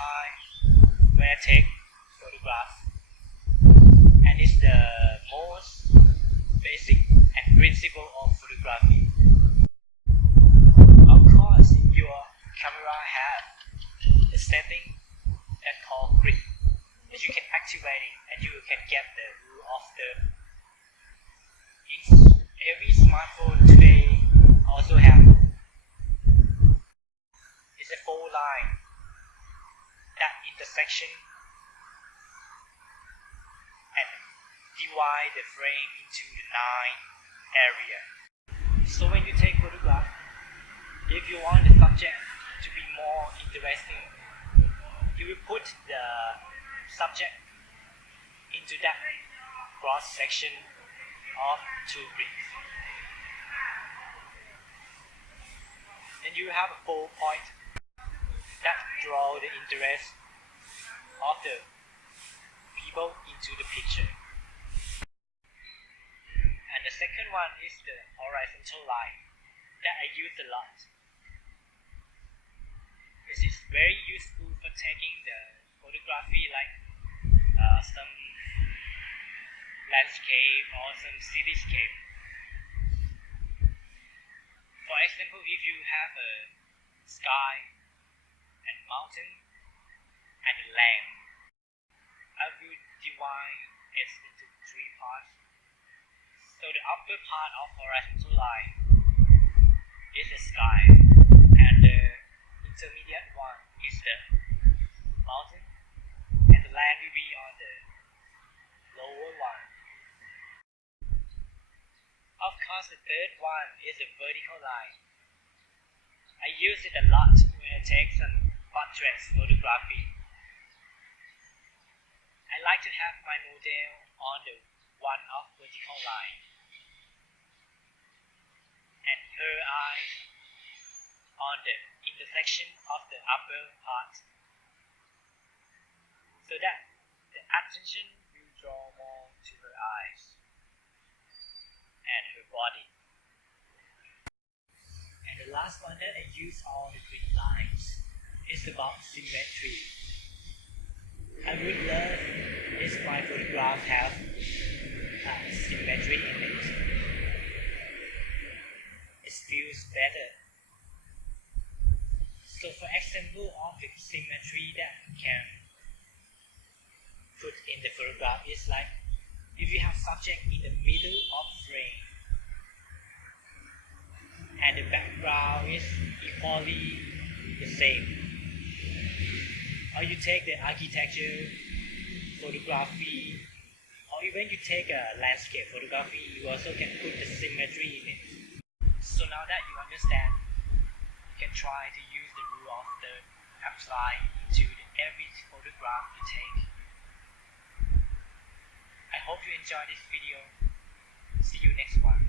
time when I take photographs, and it's the most basic and principle of photography. Of course, your camera has a setting that called grid that you can activate it and you can get the rule of third. Every smartphone today also have it's a 4-line that intersection and divide the frame into the 9 area. So when you take photograph, if you want the subject to be more interesting, you will put the subject into that cross section of 2 grids. Then you have a 4-point that draw the interest of the people into the picture. And the second one is the horizontal line that I use a lot. This is very useful for taking the photography like some landscape or some cityscape. For example, if you have a sky and mountain and a land, I will divide it into 3 parts. So the upper part of horizontal line is the sky, and the intermediate one is the mountain, and the land will be on the lower one. Of course, the third one is the vertical line. I use it a lot when I take some portrait photography. I like to have my model on the one of vertical line, and her eyes on the intersection of the upper part, so that the attention will draw more to her eyes and her body. And the last one that I use on the grid lines is about symmetry. I would love if my photographs have symmetry in it. It feels better. So for example of the symmetry that you can put in the photograph is like if you have subject in the middle of frame and the background is equally the same, or you take the architecture photography, or even you take a landscape photography, you also can put the symmetry in it. So now that you understand, you can try to use the rule of third apply to every photograph you take. I hope you enjoyed this video. See you next one.